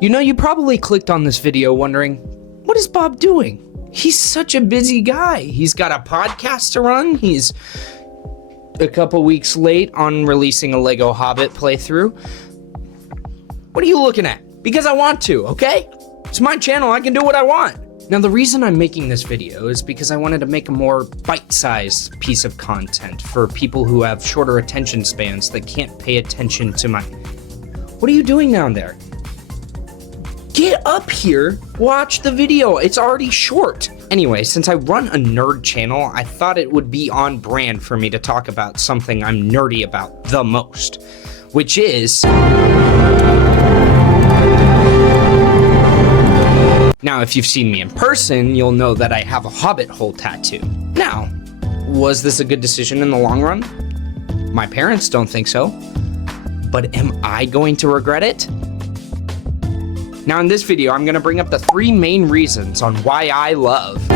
You know, you probably clicked on this video wondering, what is Bob doing? He's such a busy guy. He's got a podcast to run. He's a couple weeks late on releasing a Lego Hobbit playthrough. What are you looking at? Because I want to, okay? It's my channel, I can do what I want. Now, the reason I'm making this video is because I wanted to make a more bite-sized piece of content for people who have shorter attention spans that can't pay attention to my... What are you doing down there? Get up here, watch the video, it's already short. Anyway, since I run a nerd channel, I thought it would be on brand for me to talk about something I'm nerdy about the most, which is... Now, if you've seen me in person, you'll know that I have a Hobbit hole tattoo. Now, was this a good decision in the long run? My parents don't think so. But am I going to regret it? Now, in this video, I'm gonna bring up the 3 main reasons on why I love...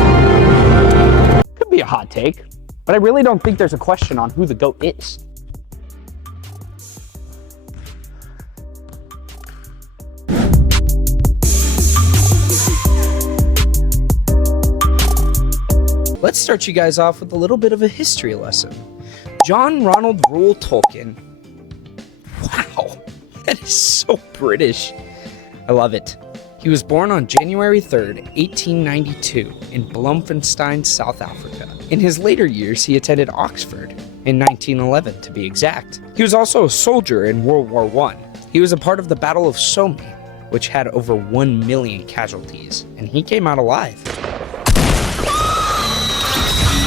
Could be a hot take, but I really don't think there's a question on who the GOAT is. Let's start you guys off with a little bit of a history lesson. John Ronald Reuel Tolkien. Wow, that is so British. I love it. He was born on January 3rd, 1892 in Bloemfontein, South Africa. In his later years, he attended Oxford, in 1911 to be exact. He was also a soldier in World War I. He was a part of the Battle of Somme, which had over 1 million casualties, and he came out alive.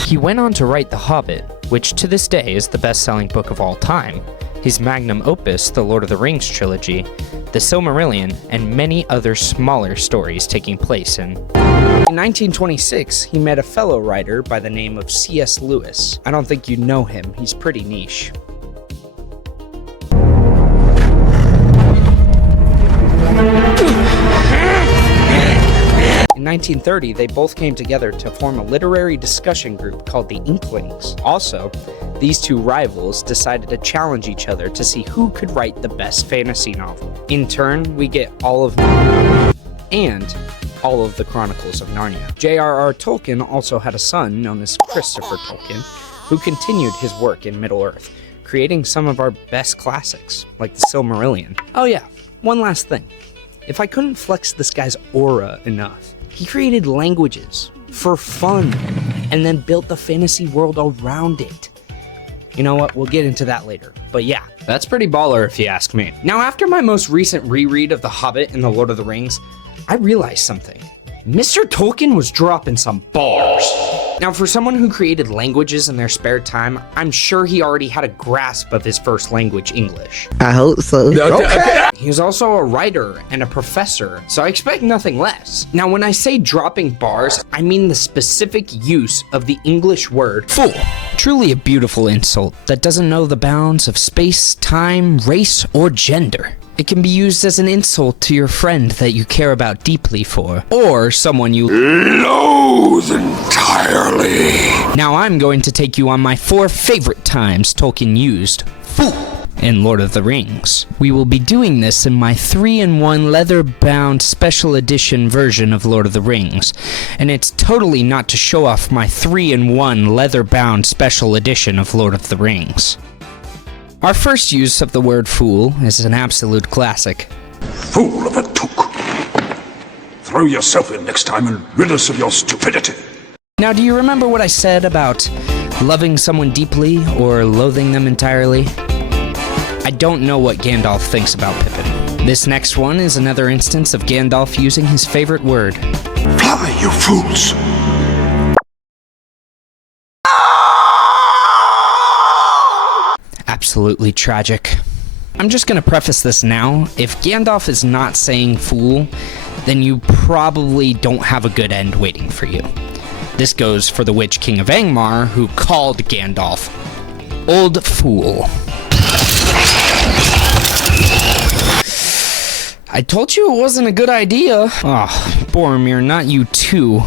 He went on to write The Hobbit, which to this day is the best-selling book of all time, his magnum opus, The Lord of the Rings trilogy, The Silmarillion, and many other smaller stories taking place in 1926, he met a fellow writer by the name of C.S. Lewis. I don't think you know him, he's pretty niche. In 1930, they both came together to form a literary discussion group called the Inklings. Also, these two rivals decided to challenge each other to see who could write the best fantasy novel. In turn, we get all of and all of the Chronicles of Narnia. J.R.R. Tolkien also had a son known as Christopher Tolkien, who continued his work in Middle-earth, creating some of our best classics, like the Silmarillion. Oh yeah, one last thing. If I couldn't flex this guy's aura enough, he created languages for fun and then built the fantasy world around it. You know what, we'll get into that later, but yeah, that's pretty baller if you ask me. Now, after my most recent reread of The Hobbit and The Lord of the Rings, I realized something. Mr. Tolkien was dropping some bars. Now, for someone who created languages in their spare time, I'm sure he already had a grasp of his first language, English. I hope so. Okay. He was also a writer and a professor, so I expect nothing less. Now, when I say dropping bars, I mean the specific use of the English word fool. Truly a beautiful insult that doesn't know the bounds of space, time, race, or gender. It can be used as an insult to your friend that you care about deeply for, or someone you loathe entirely. Now I'm going to take you on my 4 favorite times Tolkien used fool in Lord of the Rings. We will be doing this in my 3-in-1 leather-bound special edition version of Lord of the Rings, and it's totally not to show off my 3-in-1 leather-bound special edition of Lord of the Rings. Our first use of the word fool is an absolute classic. Fool of a took. Throw yourself in next time and rid us of your stupidity. Now, do you remember what I said about loving someone deeply or loathing them entirely? I don't know what Gandalf thinks about Pippin. This next one is another instance of Gandalf using his favorite word. Fly, you fools! Absolutely tragic. I'm just gonna preface this now. If Gandalf is not saying fool, then you probably don't have a good end waiting for you. This goes for the Witch King of Angmar, who called Gandalf Old Fool. I told you it wasn't a good idea. Oh, Boromir, not you too.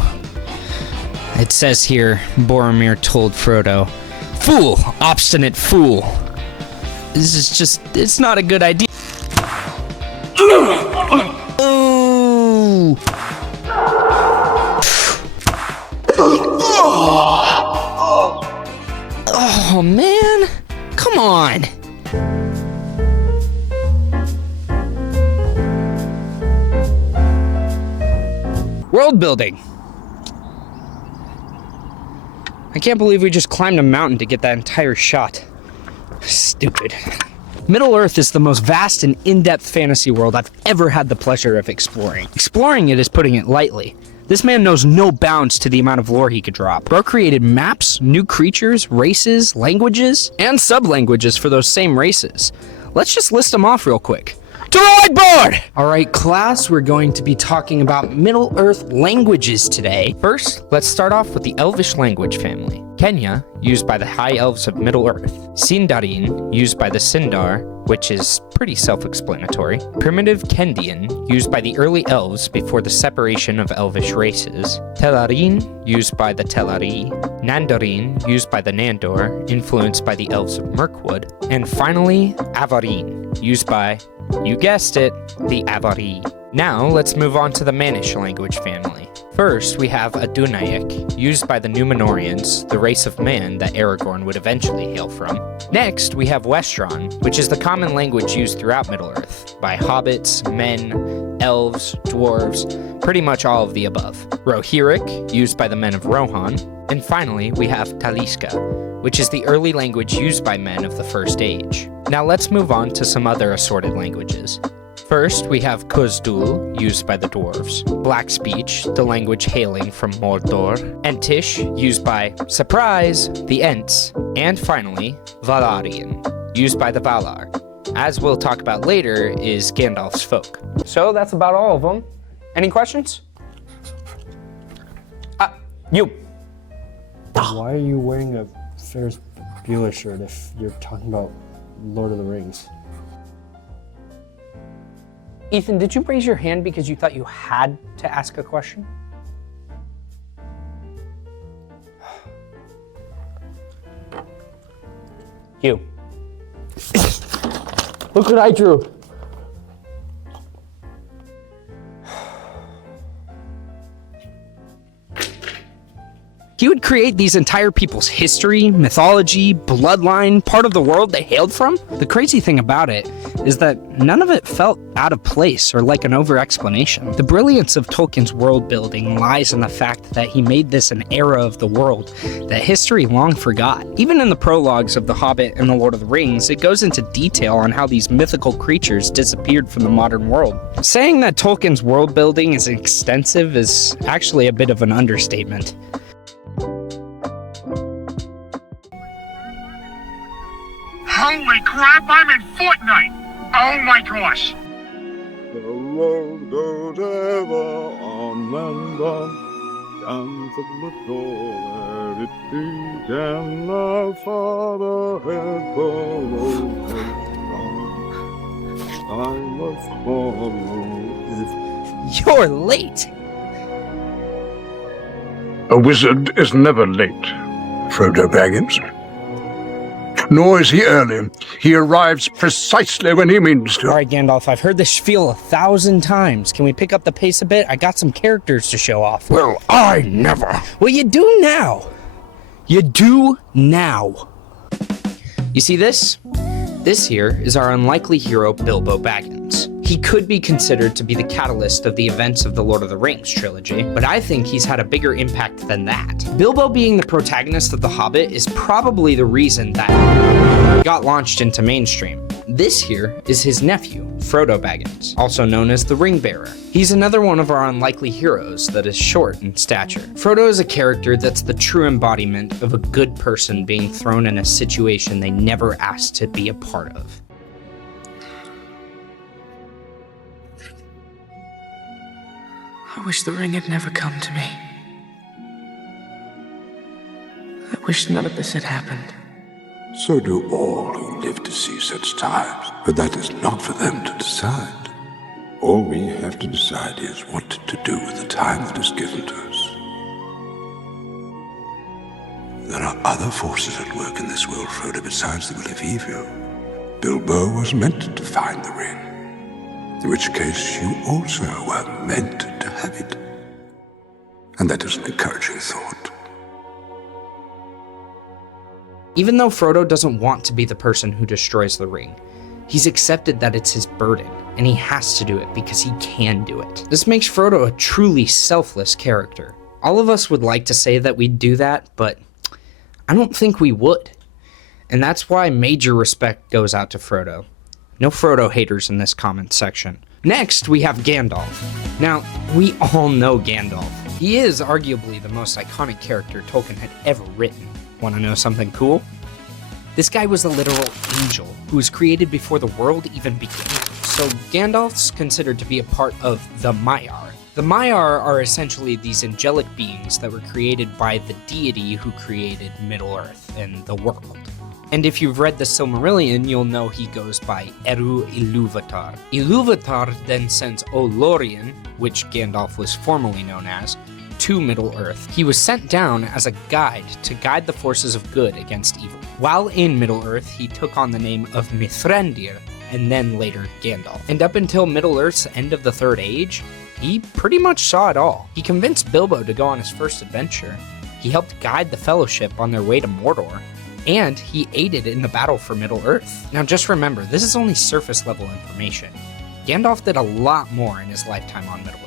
It says here, Boromir told Frodo, "Fool, obstinate fool. This is just, it's not a good idea." Oh, man. Come on. World building. I can't believe we just climbed a mountain to get that entire shot. Stupid. Middle-earth is the most vast and in-depth fantasy world I've ever had the pleasure of exploring. Exploring it is putting it lightly. This man knows no bounds to the amount of lore he could drop. Bro created maps, new creatures, races, languages, and sub-languages for those same races. Let's just list them off real quick. To the whiteboard! Alright, class, we're going to be talking about Middle-earth languages today. First, let's start off with the Elvish language family. Kenya, used by the High Elves of Middle-earth. Sindarin, used by the Sindar, which is pretty self-explanatory. Primitive Kendian, used by the early elves before the separation of elvish races. Telarin, used by the Telari. Nandarin, used by the Nandor, influenced by the elves of Mirkwood. And finally, Avarin, used by, you guessed it, the Avari. Now, let's move on to the Manish language family. First, we have Adunaic, used by the Númenóreans, the race of man that Aragorn would eventually hail from. Next, we have Westron, which is the common language used throughout Middle-earth, by hobbits, men, elves, dwarves, pretty much all of the above. Rohirric, used by the men of Rohan. And finally, we have Taliska, which is the early language used by men of the First Age. Now let's move on to some other assorted languages. First, we have Kuzdul, used by the dwarves, Black Speech, the language hailing from Mordor, Entish, used by, surprise, the Ents, and finally, Valarian, used by the Valar. As we'll talk about later, is Gandalf's folk. So that's about all of them. Any questions? You. Why are you wearing a Ferris Bueller shirt if you're talking about Lord of the Rings? Ethan, did you raise your hand because you thought you had to ask a question? You. Look what I drew. He would create these entire people's history, mythology, bloodline, part of the world they hailed from. The crazy thing about it is that none of it felt out of place or like an over-explanation. The brilliance of Tolkien's world building lies in the fact that he made this an era of the world that history long forgot. Even in the prologues of The Hobbit and The Lord of the Rings, it goes into detail on how these mythical creatures disappeared from the modern world. Saying that Tolkien's world building is extensive is actually a bit of an understatement. Holy crap, I'm in Fortnite! Oh my gosh! The road goes ever on and on, down from the door where it began. Our Father had followed I must follow. You're late! A wizard is never late, Frodo Baggins. Nor is he early. He arrives precisely when he means to. All right, Gandalf, I've heard this spiel 1,000 times. Can we pick up the pace a bit? I got some characters to show off. Well, I never. Well, you do now. You do now. You see this? This here is our unlikely hero, Bilbo Baggins. He could be considered to be the catalyst of the events of the Lord of the Rings trilogy, but I think he's had a bigger impact than that. Bilbo being the protagonist of The Hobbit is probably the reason that got launched into mainstream. This here is his nephew, Frodo Baggins, also known as the Ring Bearer. He's another one of our unlikely heroes that is short in stature. Frodo is a character that's the true embodiment of a good person being thrown in a situation they never asked to be a part of. I wish the ring had never come to me. I wish none of this had happened. So do all who live to see such times, but that is not for them to decide. All we have to decide is what to do with the time that is given to us. There are other forces at work in this world, Frodo, besides the will of evil. Bilbo was meant to find the ring, in which case you also were meant to have it. And that is an encouraging thought. Even though Frodo doesn't want to be the person who destroys the ring, he's accepted that it's his burden, and he has to do it because he can do it. This makes Frodo a truly selfless character. All of us would like to say that we'd do that, but I don't think we would. And that's why major respect goes out to Frodo. No Frodo haters in this comment section. Next, we have Gandalf. Now, we all know Gandalf. He is arguably the most iconic character Tolkien had ever written. Want to know something cool? This guy was a literal angel who was created before the world even began. So Gandalf's considered to be a part of the Maiar. The Maiar are essentially these angelic beings that were created by the deity who created Middle-earth and the world. And if you've read the Silmarillion, you'll know he goes by Eru Ilúvatar. Ilúvatar then sends Olórien, which Gandalf was formerly known as, to Middle-earth. He was sent down as a guide to guide the forces of good against evil. While in Middle-earth, he took on the name of Mithrandir, and then later Gandalf. And up until Middle-earth's end of the Third Age, he pretty much saw it all. He convinced Bilbo to go on his first adventure, he helped guide the Fellowship on their way to Mordor, and he aided in the battle for Middle-earth. Now just remember, this is only surface level information. Gandalf did a lot more in his lifetime on Middle-earth,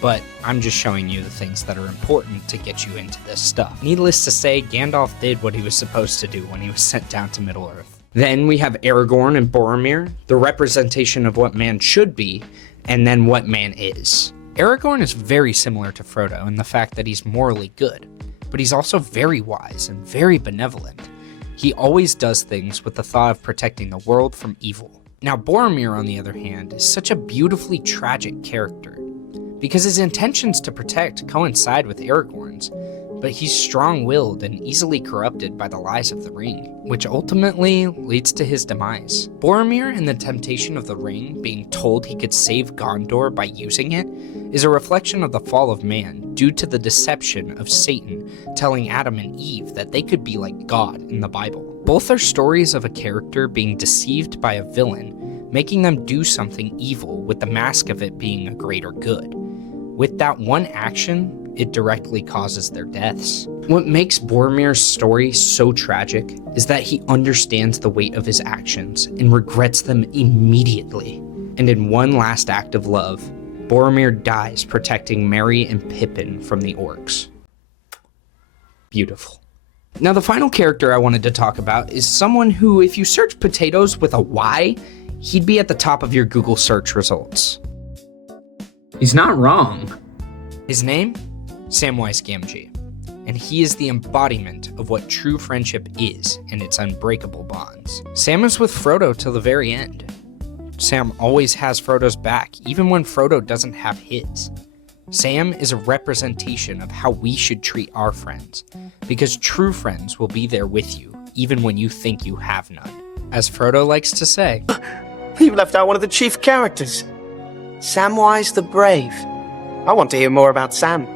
but I'm just showing you the things that are important to get you into this stuff. Needless to say, Gandalf did what he was supposed to do when he was sent down to Middle-earth. Then we have Aragorn and Boromir, the representation of what man should be, and then what man is. Aragorn is very similar to Frodo in the fact that he's morally good, but he's also very wise and very benevolent. He always does things with the thought of protecting the world from evil. Now Boromir, on the other hand, is such a beautifully tragic character, because his intentions to protect coincide with Aragorn's, but he's strong-willed and easily corrupted by the lies of the ring, which ultimately leads to his demise. Boromir and the temptation of the ring, being told he could save Gondor by using it, is a reflection of the fall of man due to the deception of Satan telling Adam and Eve that they could be like God in the Bible. Both are stories of a character being deceived by a villain, making them do something evil with the mask of it being a greater good. With that one action, it directly causes their deaths. What makes Boromir's story so tragic is that he understands the weight of his actions and regrets them immediately. And in one last act of love, Boromir dies protecting Merry and Pippin from the orcs. Beautiful. Now the final character I wanted to talk about is someone who, if you search potatoes with a Y, he'd be at the top of your Google search results. He's not wrong. His name? Samwise Gamgee. And he is the embodiment of what true friendship is and its unbreakable bonds. Sam is with Frodo till the very end. Sam always has Frodo's back, even when Frodo doesn't have his. Sam is a representation of how we should treat our friends, because true friends will be there with you, even when you think you have none. As Frodo likes to say, "You've left out one of the chief characters. Samwise the Brave. I want to hear more about Sam."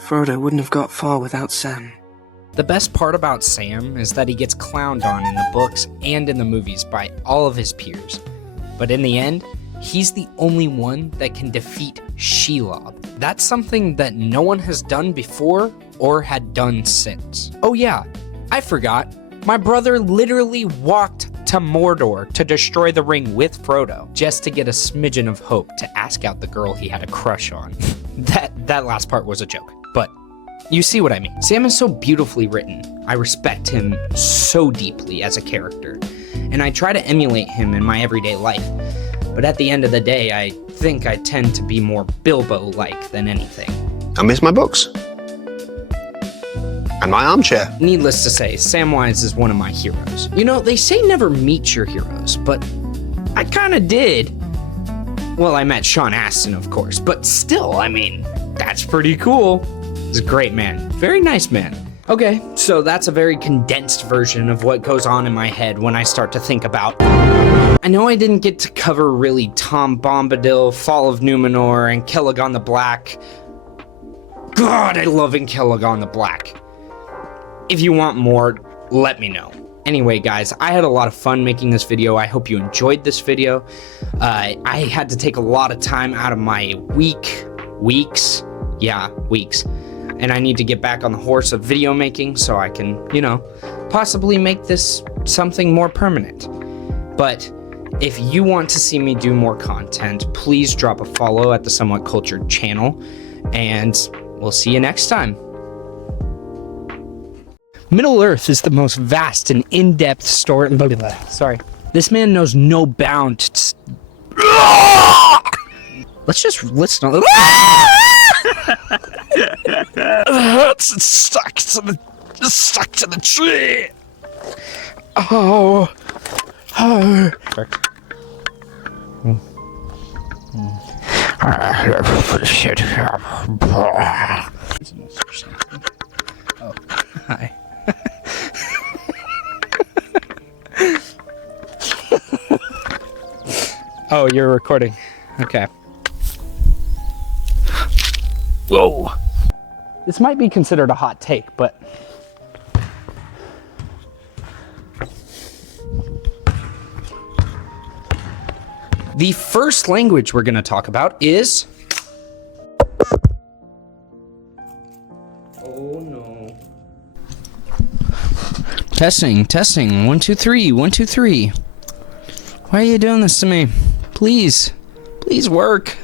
Frodo wouldn't have got far without Sam. the best part about Sam is that he gets clowned on in the books and in the movies by all of his peers. But in the end, he's the only one that can defeat Shelob. That's something that no one has done before or had done since. Oh yeah, I forgot. My brother literally walked to Mordor to destroy the ring with Frodo, just to get a smidgen of hope to ask out the girl he had a crush on. That last part was a joke, but you see what I mean. Sam is so beautifully written. I respect him so deeply as a character, and I try to emulate him in my everyday life. But at the end of the day, I think I tend to be more Bilbo-like than anything. I miss my books. And my armchair. Needless to say, Samwise is one of my heroes. You know, they say never meet your heroes, but I kinda did. Well, I met Sean Astin, of course, but still, I mean, that's pretty cool. He's a great man. Very nice man. Okay, so that's a very condensed version of what goes on in my head when I start to think about... I know I didn't get to cover really Tom Bombadil, Fall of Numenor, and Celegon the Black. God, I love Celegon the Black. If you want more, let me know. Anyway, guys, I had a lot of fun making this video. I hope you enjoyed this video. I had to take a lot of time out of my weeks yeah, weeks. And I need to get back on the horse of video making so I can, you know, possibly make this something more permanent. But if you want to see me do more content, please drop a follow at the Somewhat Cultured channel, and we'll see you next time. Middle-earth is the most vast and in-depth story. Sorry. This man knows no bound. Let's just listen. It's stuck to the tree. Oh. Oh, hi. Oh, you're recording. Okay. Whoa. This might be considered a hot take, but the first language we're going to talk about is... Oh no. Testing. 1, 2, 3. 1, 2, 3. Why are you doing this to me? Please work.